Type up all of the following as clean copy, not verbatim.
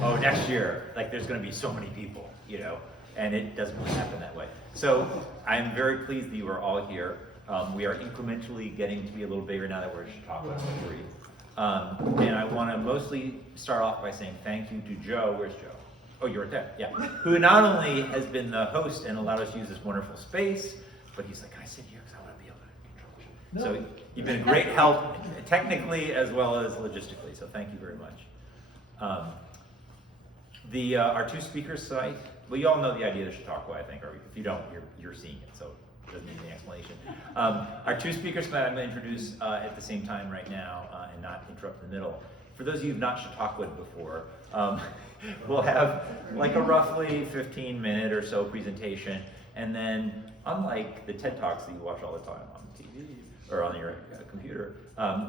oh, next year, like there's going to be so many people, you know, and it doesn't really happen that way. So I'm very pleased that you are all here. We are incrementally getting to be a little bigger now that we're in Chautauqua for you. And I want to mostly start off by saying thank you to Joe. Where's Joe? Oh, you're right there. Yeah. Who not only has been the host and allowed us to use this wonderful space, but he's like, can I sit here because I want to be able to control it. So you've been a great help technically as well as logistically. So thank you very much. Our two speakers tonight. Well, you all know the idea of Chautauqua, I think, or if you don't, you're seeing it, so it doesn't need any explanation. Our two speakers tonight I'm going to introduce at the same time right now and not interrupt in the middle. For those of you who've not Chautauqua'd before, we'll have like a roughly 15-minute or so presentation, and then unlike the TED Talks that you watch all the time on TV or on your computer,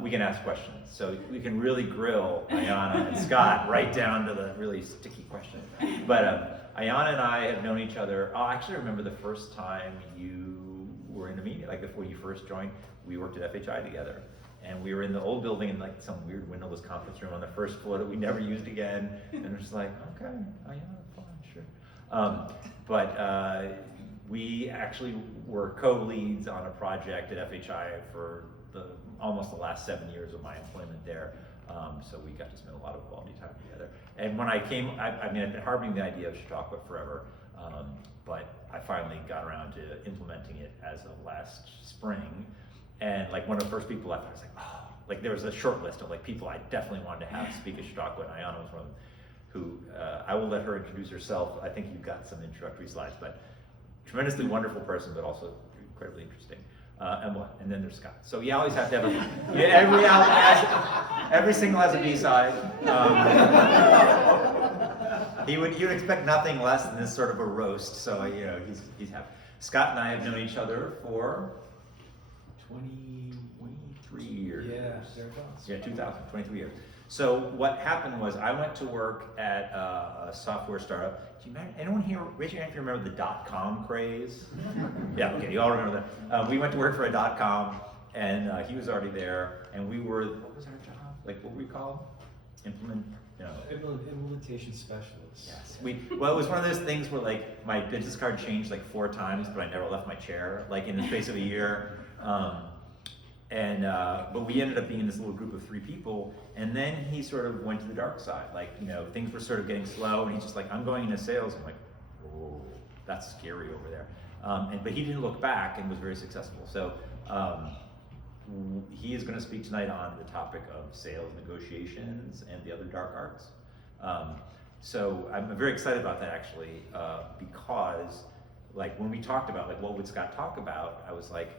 we can ask questions. So we can really grill Ayanna and Scott right down to the really sticky question. But Ayanna and I have known each other. I actually remember the first time you were in a meeting, like before you first joined, we worked at FHI together. And we were in the old building in like some weird windowless conference room on the first floor that we never used again. And it was like, okay, Ayanna, fine, sure. We actually were co-leads on a project at FHI for almost the last 7 years of my employment there. So we got to spend a lot of quality time together. And when I came, I've been harboring the idea of Chautauqua forever, but I finally got around to implementing it as of last spring. And like one of the first people I thought, I was like, oh, like there was a short list of like people I definitely wanted to have speak at Chautauqua, and Ayanna was one of them. Who I will let her introduce herself. I think you've got some introductory slides, but tremendously wonderful person, but also incredibly interesting. And then there's Scott. So you always have to have every single has a B-side. You would expect nothing less than this sort of a roast. So you know he's happy. Scott and I have known each other for 23 years. Yeah, 23 years. So what happened was I went to work at a software startup. Do you remember, anyone here, raise your hand if you remember the .com craze? Yeah, okay, you all remember that. We went to work for a .com, and he was already there, and we were, what was our job? Like, what were we called? Implementation specialists. Yes. Well, it was one of those things where like my business card changed like 4 times, but I never left my chair, like in the space of a year. But we ended up being this little group of 3 people, and then he sort of went to the dark side. Like, you know, things were sort of getting slow, and he's just like, I'm going into sales. I'm like, oh, that's scary over there. But he didn't look back and was very successful. So he is going to speak tonight on the topic of sales negotiations and the other dark arts. So I'm very excited about that actually, because like when we talked about like what would Scott talk about, I was like,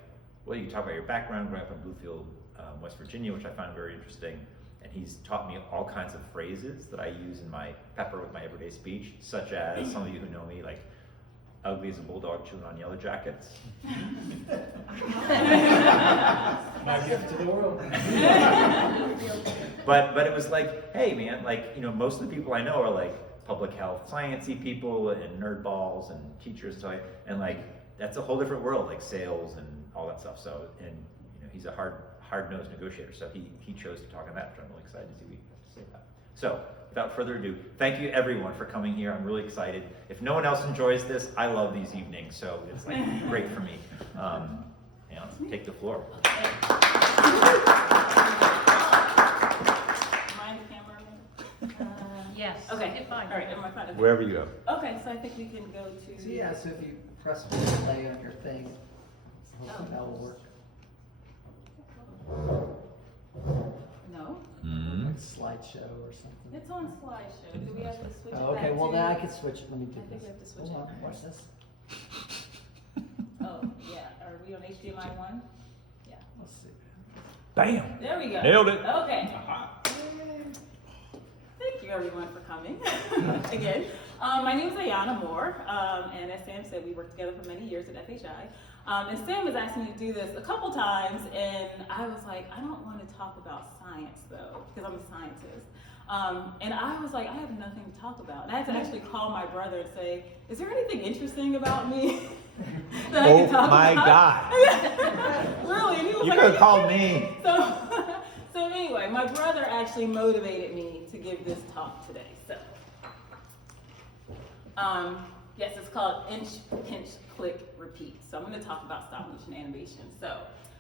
well, you talk about your background growing up in Bluefield, West Virginia, which I found very interesting. And he's taught me all kinds of phrases that I use in my pepper with my everyday speech, such as some of you who know me, like, ugly as a bulldog chewing on yellow jackets. My gift to the world. But it was like, hey man, like, you know, most of the people I know are like public health, sciencey people and nerd balls and teachers and so on, and like, that's a whole different world, like sales and all that stuff. So, and you know, he's a hard-nosed negotiator, so he chose to talk on that, which I'm really excited to see what he has to say about. So, without further ado, thank you everyone for coming here. I'm really excited. If no one else enjoys this, I love these evenings, so it's like great for me. Take the floor. Mind the camera? Yes. Okay, fine. All right, am I fine? Okay. Wherever you go. Okay, so I think we can go to. So yeah, so if you press play on your thing, hopefully that will work. No, Like slideshow or something. it's on slideshow. Do we have to switch it Oh, okay, back well to? then I can switch. Let me do I think this. we have to switch Hold it on, back. watch this. Oh, yeah. Are we on HDMI 1? Yeah. Let's see. Bam! There we go. Nailed it. Okay. Thank you everyone for coming again. My name is Ayanna Moore, and as Sam said, we worked together for many years at FHI. And Sam has asked me to do this a couple times, and I was like, I don't want to talk about science though, because I'm a scientist. And I was like, I have nothing to talk about. And I had to actually call my brother and say, is there anything interesting about me that I can talk about? Oh my God. Really? And he was You like, could have called me. So anyway, my brother actually motivated me to give this talk today. So Yes, it's called Inch, Pinch, Click, Repeat. So I'm going to talk about stop motion animation. So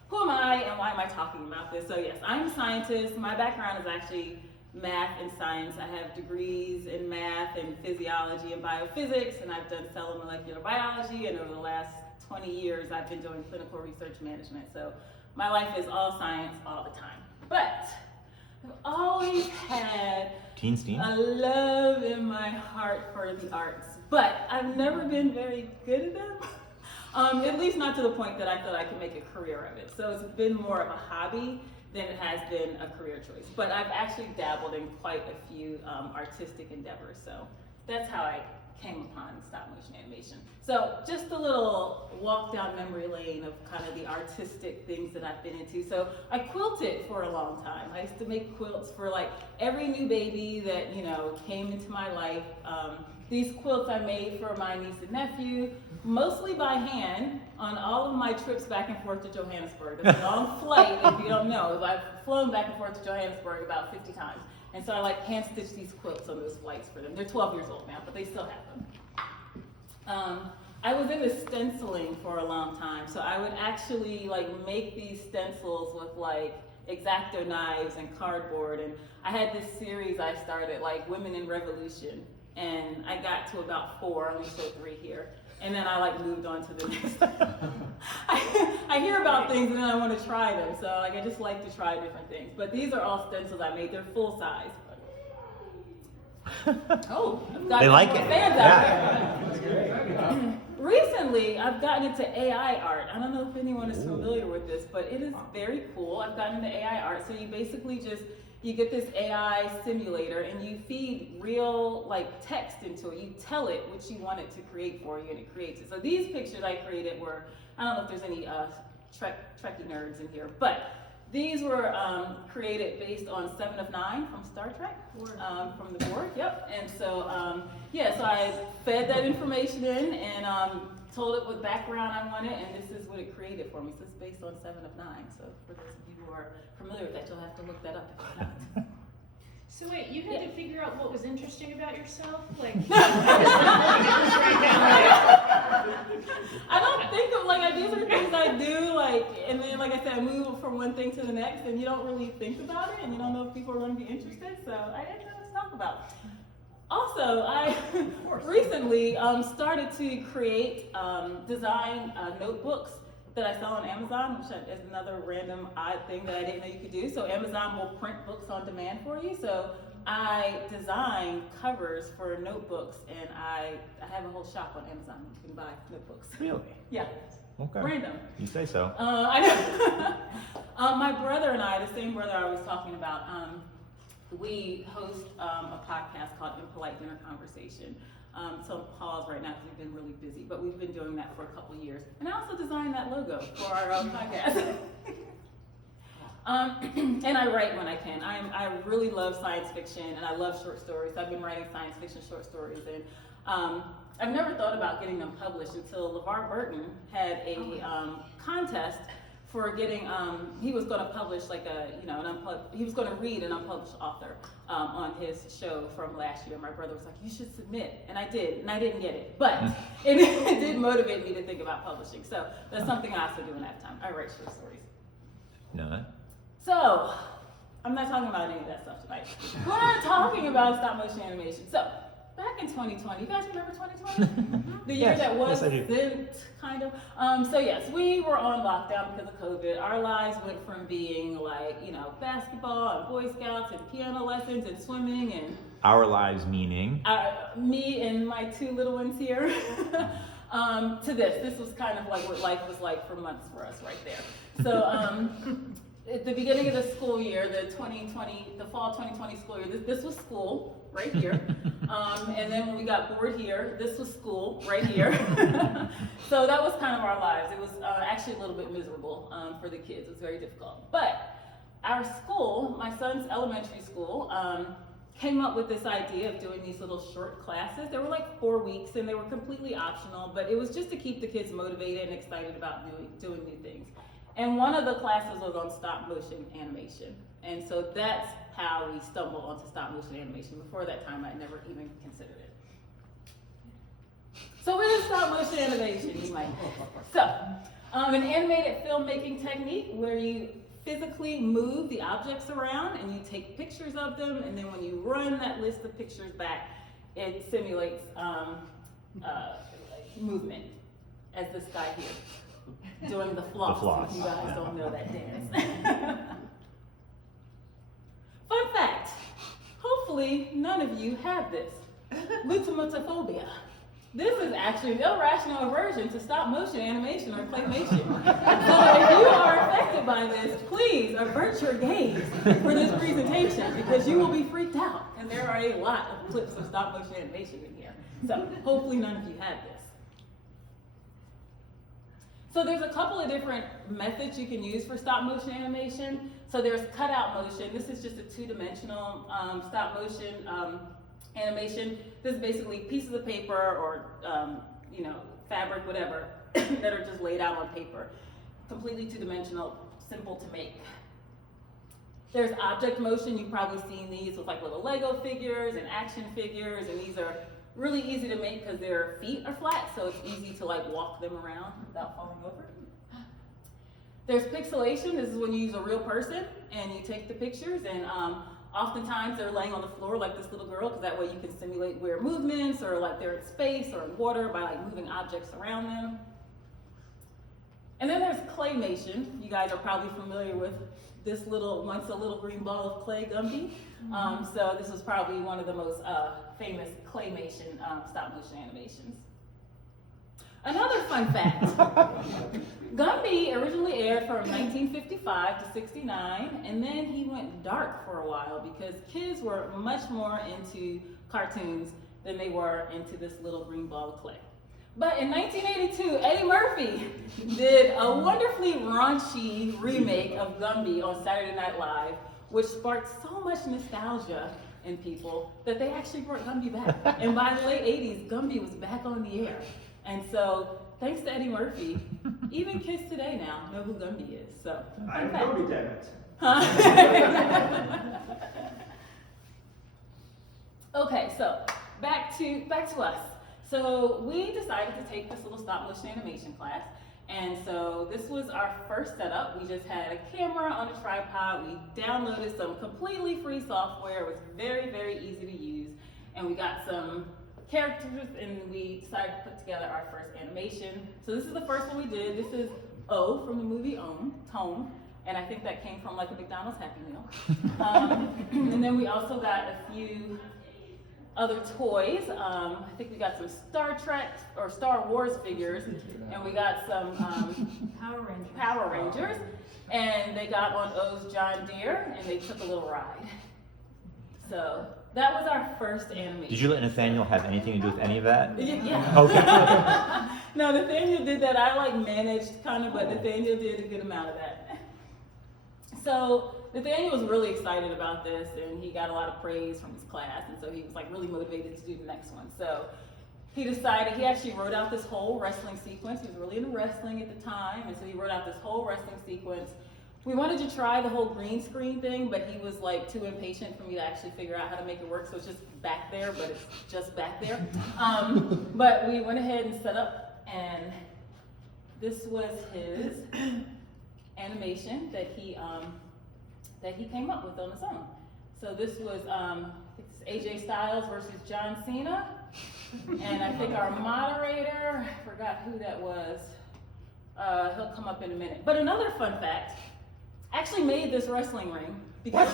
who am I and why am I talking about this? So yes, I'm a scientist. My background is actually math and science. I have degrees in math and physiology and biophysics, and I've done cell and molecular biology, and over the last 20 years I've been doing clinical research management. So my life is all science all the time. But I've always had a love in my heart for the arts, but I've never been very good at them. At least not to the point that I thought I could make a career of it. So it's been more of a hobby than it has been a career choice. But I've actually dabbled in quite a few artistic endeavors. So that's how I came upon stop motion animation. So just a little walk down memory lane of kind of the artistic things that I've been into. So I quilted for a long time. I used to make quilts for like every new baby that, you know, came into my life. These quilts I made for my niece and nephew, mostly by hand, on all of my trips back and forth to Johannesburg. It's a long flight, if you don't know. I've flown back and forth to Johannesburg about 50 times. And so I like hand stitch these quilts on those flights for them. They're 12 years old now, but they still have them. I was into stenciling for a long time. So I would actually like make these stencils with like X-Acto knives and cardboard. And I had this series I started, like Women in Revolution. And I got to about 4, let me show 3 here. And then I like moved on to the next. I hear about things and then I want to try them. So like I just like to try different things. But these are all stencils I made. They're full size. Oh, I've got They like it. fans out there. Recently, I've gotten into AI art. I don't know if anyone is familiar with this, but it is very cool. I've gotten into AI art. So you basically you get this AI simulator and you feed real like text into it. You tell it what you want it to create for you and it creates it. So these pictures I created were, I don't know if there's any Trekkie nerds in here, but these were created based on 7 of 9 from Star Trek, from the board, yep. And so, yeah, so I fed that information in and told it what background I wanted, and this is what it created for me. So it's based on 7 of 9. So for those of you who are familiar with that, you'll have to look that up if you're not. So wait, you had to figure out what was interesting about yourself? Like, I don't think of like these are things I do like, and then like I said, I move from one thing to the next, and you don't really think about it, and you don't know if people are going to be interested. So I didn't know what to talk about. Also, I recently started to create, design notebooks that I sell on Amazon, which is another random odd thing that I didn't know you could do. So Amazon will print books on demand for you. So I design covers for notebooks, and I have a whole shop on Amazon. You can buy notebooks. Really? Yeah. Okay. Random. You say so. I know. My brother and I, the same brother I was talking about, we host a podcast called Impolite Dinner Conversation. So I'm paused right now because we've been really busy, but we've been doing that for a couple of years. And I also designed that logo for our podcast. And I write when I can. I really love science fiction and I love short stories. I've been writing science fiction short stories, and I've never thought about getting them published until LeVar Burton had a contest for getting, he was going to publish like he was going to read an unpublished author on his show from last year. My brother was like, you should submit. And I did, and I didn't get it. But it did motivate me to think about publishing. So that's something I also do when I have time. I write short stories. No. So, I'm not talking about any of that stuff tonight. We're talking about stop motion animation. So, back in 2020, you guys remember 2020? The year that was then, kind of. So yes, we were on lockdown because of COVID. Our lives went from being like, basketball and Boy Scouts and piano lessons and swimming and Our lives meaning? Me and my 2 little ones here, to this. This was kind of like what life was like for months for us right there. So, at the beginning of the school year, the fall 2020 school year, this was school right here. And then when we got bored here, this was school right here. So that was kind of our lives. It was actually a little bit miserable for the kids. It was very difficult. But our school, my son's elementary school, came up with this idea of doing these little short classes. They were like 4 weeks and they were completely optional, but it was just to keep the kids motivated and excited about doing new things. And one of the classes was on stop motion animation. And so that's how we stumbled onto stop motion animation. Before that time, I'd never even considered it. stop motion animation? You might. So, an animated filmmaking technique where you physically move the objects around and you take pictures of them, and then when you run that list of pictures back, it simulates movement, as this guy here doing the floss. The floss. If you guys don't know that dance. Fun fact, hopefully none of you have this. Lutomatophobia. This is actually the irrational aversion to stop motion animation or claymation. So if you are affected by this, please avert your gaze for this presentation because you will be freaked out. And there are a lot of clips of stop motion animation in here. So hopefully none of you have this. So there's a couple of different methods you can use for stop motion animation. So there's cutout motion. This is just a two-dimensional stop motion animation. This is basically pieces of paper or fabric, whatever, that are just laid out on paper. Completely two-dimensional, simple to make. There's object motion. You've probably seen these with like little Lego figures and action figures, and these are really easy to make because their feet are flat, so it's easy to like walk them around without falling over. There's pixelation. This is when you use a real person and you take the pictures, and oftentimes they're laying on the floor like this little girl, because that way you can simulate weird movements, or like they're in space or in water by like moving objects around them. And then there's claymation. You guys are probably familiar with this once a little green ball of clay Gumby. So this was probably one of the most famous claymation stop motion animations. Another fun fact, Gumby originally aired from 1955 to 69, and then he went dark for a while because kids were much more into cartoons than they were into this little green ball of clay. But in 1982, Eddie Murphy did a wonderfully raunchy remake of Gumby on Saturday Night Live, which sparked so much nostalgia in people that they actually brought Gumby back. And by the late 80s, Gumby was back on the air. And so, thanks to Eddie Murphy, even kids today now know who Gumby is. So, I'm Gumby, damn it. Huh? Okay, so back to us. So we decided to take this little stop motion animation class. And so this was our first setup. We just had a camera on a tripod. We downloaded some completely free software. It was very, very easy to use. And we got some characters, and we decided to put together our first animation. So this is the first one we did. This is O from the movie Home. And I think that came from like a McDonald's Happy Meal. And then we also got a few other toys. I think we got some Star Trek or Star Wars figures, and we got some Power Rangers, and they got on O's John Deere, and they took a little ride. So that was our first animation. Did you let Nathaniel have anything to do with any of that? Yeah. Okay. No, Nathaniel did that. I like managed kind of, but Nathaniel did a good amount of that. So Nathaniel was really excited about this, and he got a lot of praise from his class, and so he was like really motivated to do the next one. So he actually wrote out this whole wrestling sequence. He was really into wrestling at the time, and so he wrote out this whole wrestling sequence. We wanted to try the whole green screen thing, but he was like too impatient for me to actually figure out how to make it work, so it's just back there, but it's just back there. But we went ahead and set up, and this was his animation that he came up with on his own. So this was it's AJ Styles versus John Cena, and I think our moderator, I forgot who that was. He'll come up in a minute. But another fun fact, I actually made this wrestling ring because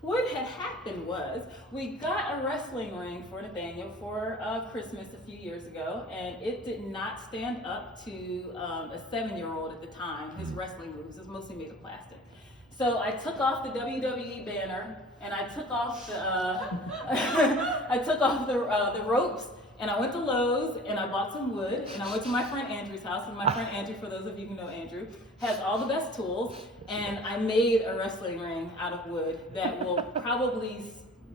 what had happened was we got a wrestling ring for Nathaniel for Christmas a few years ago, and it did not stand up to a 7-year-old at the time. His wrestling moves, it was mostly made of plastic. So I took off the WWE banner, and I took off the ropes, and I went to Lowe's, and I bought some wood, and I went to my friend Andrew's house, and my friend Andrew, for those of you who know Andrew, has all the best tools, and I made a wrestling ring out of wood that will probably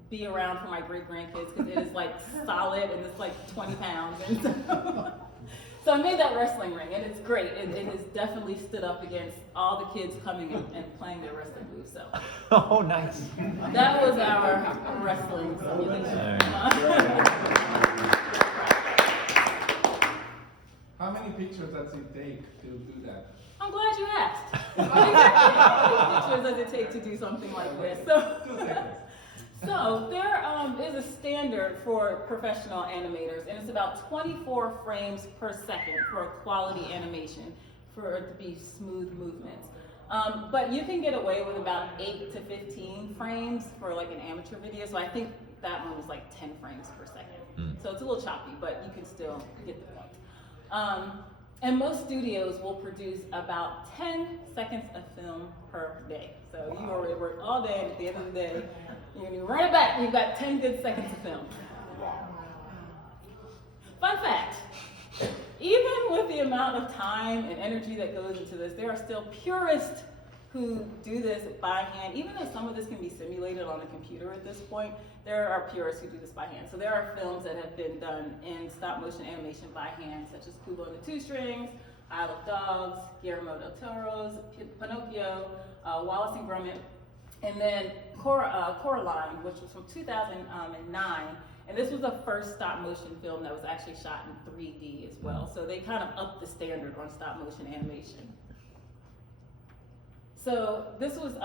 be around for my great-grandkids, because it is like solid, and it's like 20 pounds, and so I made that wrestling ring, and it's great. It has definitely stood up against all the kids coming and playing their wrestling moves, so. Oh, nice. That was our wrestling simulation. does it take to do that? I'm glad you asked. How many pictures does it take to do something like this? So there is a standard for professional animators, and it's about 24 frames per second for a quality animation, for it to be smooth movements. But you can get away with about 8 to 15 frames for like an amateur video, so I think that one was like 10 frames per second. So it's a little choppy, but you can still get the point. And most studios will produce about 10 seconds of film per day. So you already work all day, and at the end of the day, you run it back, you've got 10 good seconds of film. Fun fact, even with the amount of time and energy that goes into this, there are still purists who do this by hand. Even though some of this can be simulated on a computer at this point, there are purists who do this by hand. So there are films that have been done in stop motion animation by hand, such as Kubo and the Two Strings, Isle of Dogs, Guillermo del Toro's Pinocchio, Wallace and Gromit, and then Coraline, which was from 2009. And this was the first stop motion film that was actually shot in 3D as well. So they kind of upped the standard on stop motion animation. So this was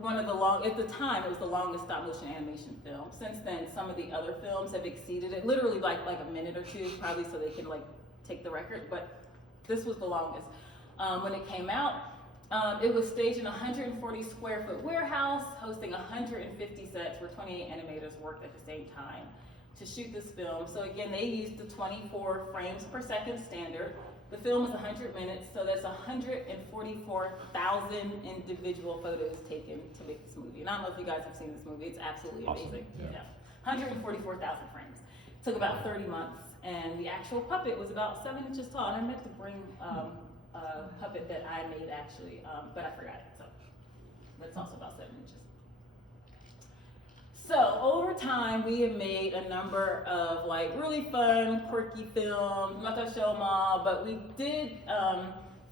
one of the at the time, it was the longest stop motion animation film. Since then, some of the other films have exceeded it, literally like a minute or two, probably so they can like take the record, but this was the longest. When it came out, it was staged in a 140 square foot warehouse, hosting 150 sets where 28 animators worked at the same time to shoot this film. So again, they used the 24 frames per second standard. The film is 100 minutes, so that's 144,000 individual photos taken to make this movie. And I don't know if you guys have seen this movie, it's absolutely amazing. Awesome. Yeah. 144,000 frames. It took about 30 months, and the actual puppet was about 7 inches tall. And I meant to bring a puppet that I made actually, but I forgot it, so that's also about 7 inches. So over time, we have made a number of like really fun, quirky films. I'm not gonna show them all, but we did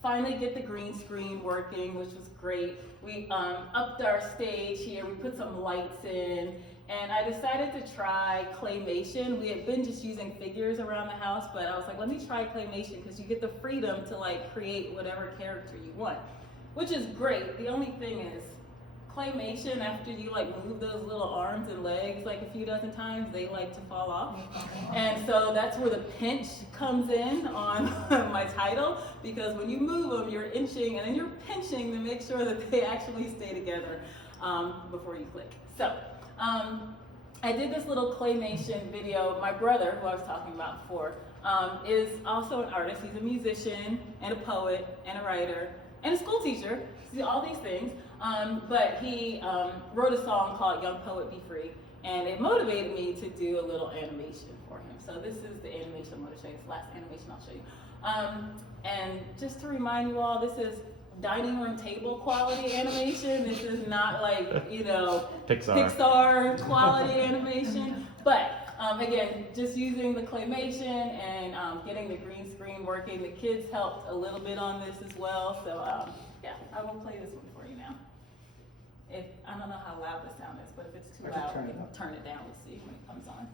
finally get the green screen working, which was great. We upped our stage here. We put some lights in, and I decided to try claymation. We had been just using figures around the house, but I was like, let me try claymation because you get the freedom to like create whatever character you want, which is great. The only thing is, claymation, after you like move those little arms and legs like a few dozen times, they like to fall off. And so that's where the pinch comes in on my title, because when you move them, you're inching and then you're pinching to make sure that they actually stay together before you click. So I did this little claymation video. My brother, who I was talking about before, is also an artist. He's a musician and a poet and a writer and a school teacher. See all these things. But he wrote a song called Young Poet Be Free, and it motivated me to do a little animation for him. So this is the animation I'm going to show you. It's the last animation I'll show you. And just to remind you all, this is dining room table quality animation. This is not like, you know, Pixar quality animation. But again, just using the claymation and getting the green screen working. The kids helped a little bit on this as well. So yeah, I will play this one for you now. I don't know how loud the sound is, but if it's too I can loud, turn we it can up. turn it down. We'll see when it comes on.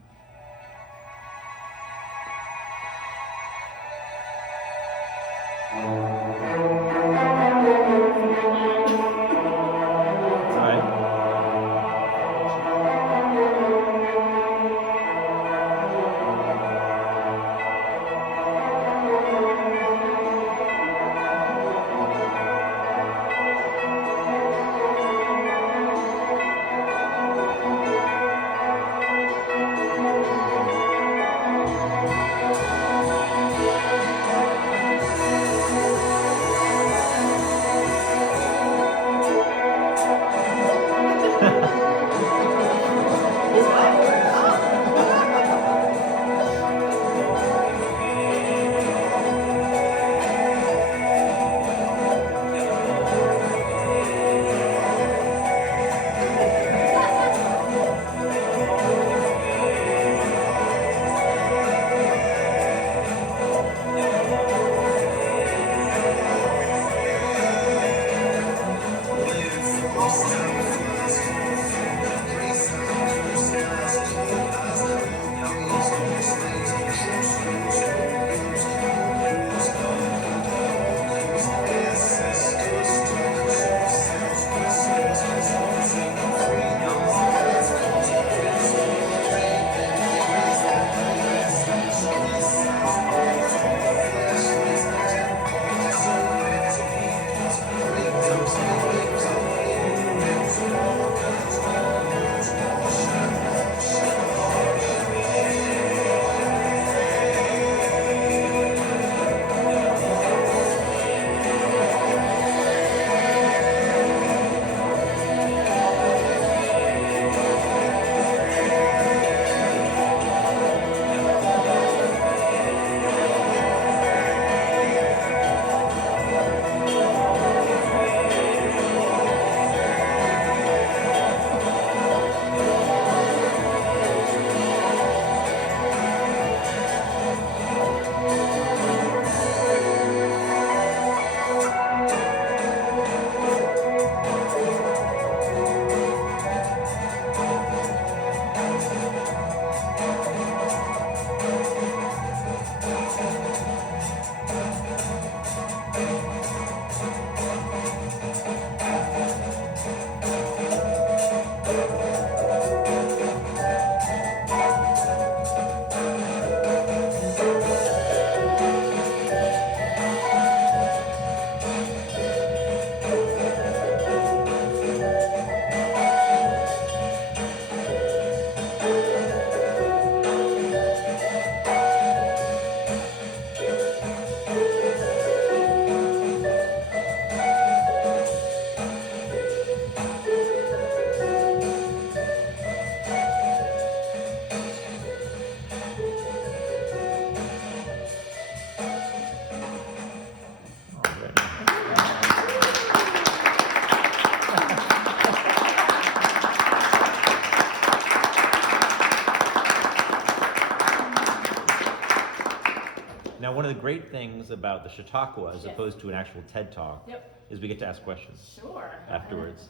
one of the great things about the Chautauqua, as Yes. opposed to an actual TED Talk, Yep. is we get to ask questions Sure. afterwards,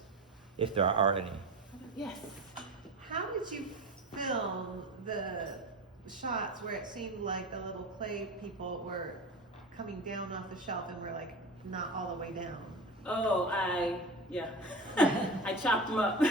if there are any. Yes. How did you film the shots where it seemed like the little clay people were coming down off the shelf and were like not all the way down? Oh, I chopped them up.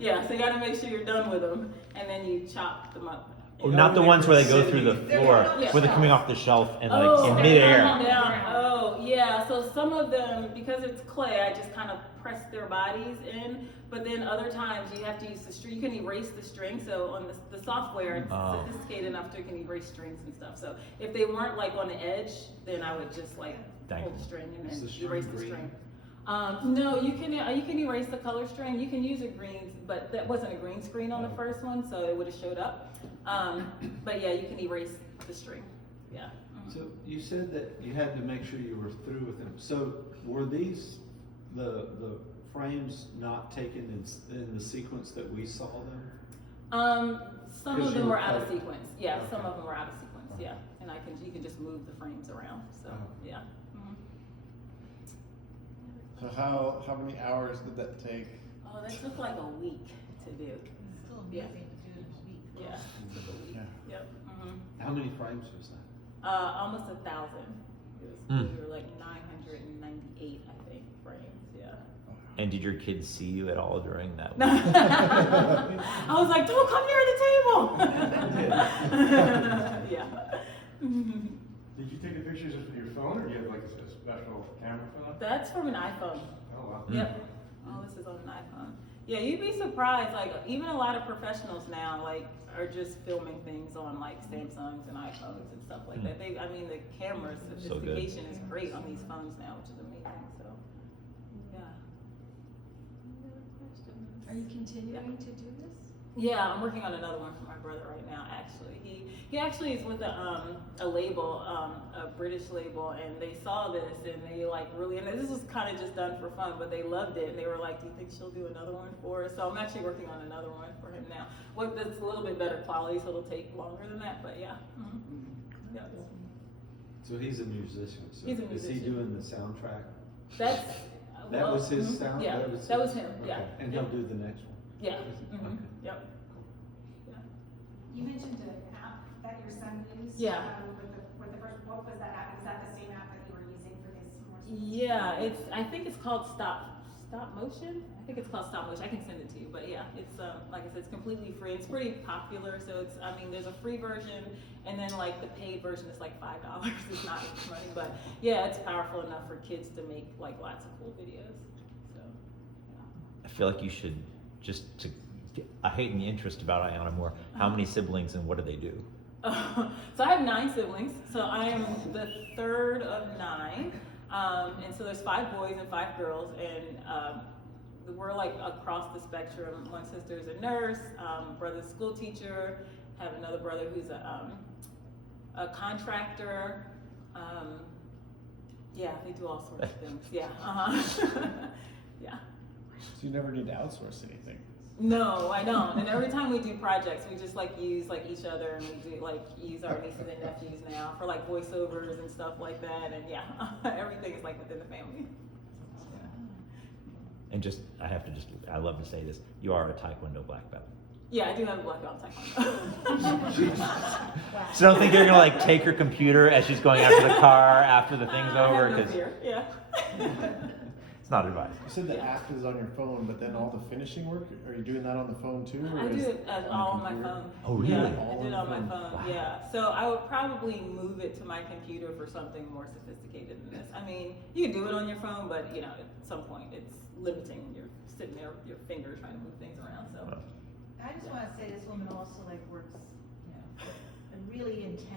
Yeah, so you gotta make sure you're done with them, and then you chop them up. Oh, not the ones where they go through the They're floor, coming off the where they're coming shelf. off the shelf and Oh, like in they're midair. coming down. Oh, yeah. So some of them, because it's clay, I just kind of press their bodies in. But then other times you have to use the string. You can erase the string. So on the software, it's Oh. sophisticated enough to can erase strings and stuff. So if they weren't like on the edge, then I would just like Dang. pull the string and Is then the string erase the green? string. No, you can erase the color string. You can use a green, but that wasn't a green screen on the first one, so it would have showed up. But yeah, you can erase the string. Yeah. Mhm. So you said that you had to make sure you were through with them. So were these, the frames not taken in the sequence that we saw them? Some Because of you them were were out of cutting. sequence. Yeah, some Okay. of them were out of sequence. Yeah, and you can just move the frames around. So yeah. Mhm. So how many hours did that take? Oh, that took like a week to do. Still Yeah. amazing to do it in a week. Yeah, it took a week. Yeah. Yep. How many frames was that? Almost 1,000. Mm. We were like 998, I think, frames. Yeah. And did your kids see you at all during that? I was like, don't come near the table. Yeah. Did you take the pictures with your phone, or do you have like a special camera for that? That's from an iPhone. Oh, wow. Yep. All this is on an iPhone. Yeah, you'd be surprised. Like even a lot of professionals now, like, are just filming things on like Samsungs and iPhones and stuff like that. The camera So good. sophistication is great on these phones now, which is amazing. So, yeah. Are you continuing to do this? Yeah, I'm working on another one for my brother right now. Actually, he actually is with a label, a British label, and they saw this and they like really. And this was kind of just done for fun, but they loved it and they were like, "Do you think she'll do another one for us?" So I'm actually working on another one for him now. That's a little bit better quality, so it'll take longer than that. But yeah. Mm-hmm. Yep. So he's a musician. So He's a Is he musician. doing the soundtrack? That's That was his mhm, sound? Yeah, That that was was him. Yeah. Okay. And he'll do the next one? Yeah. Okay. Mm-hmm. Yep. You mentioned an app that your son used. Yeah. With the first, what was that app? Is that the same app that you were using for this more? Yeah, I think it's called Stop Motion. I think it's called Stop Motion. I can send it to you, but yeah, it's like I said, it's completely free. It's pretty popular, so there's a free version, and then like the paid version is like $5. It's not much money, but yeah, it's powerful enough for kids to make like lots of cool videos. So I feel like you should I hate in the interest about Ayana more. How many siblings and what do they do? So I have 9 siblings. So I am the third of 9. And so there's 5 boys and 5 girls, and we're like across the spectrum. One sister is a nurse, brother's a school teacher, have another brother who's a contractor. Yeah, they do all sorts of things. Yeah. Yeah. So you never need to outsource anything. No, I don't. And every time we do projects, we just like use like each other, and we do like use our nieces and nephews now for like voiceovers and stuff like that. And yeah, everything is like within the family. And I love to say this, you are a Taekwondo black belt. Yeah, I do have a black belt in Taekwondo. So don't think you're gonna like take her computer as she's going after the car after the thing's I over, have no because fear. Yeah. it's not advice. You said the app is on your phone, but then all the finishing work, are you doing that on the phone too? Or I do is it all on my computer? phone. Oh, really? Yeah, All I do it on on my phone. phone. Wow. Yeah. So I would probably move it to my computer for something more sophisticated than this. I mean, you can do it on your phone, but at some point it's limiting. You're sitting there with your finger trying to move things around. So. I just want to say this woman also like works, a really intense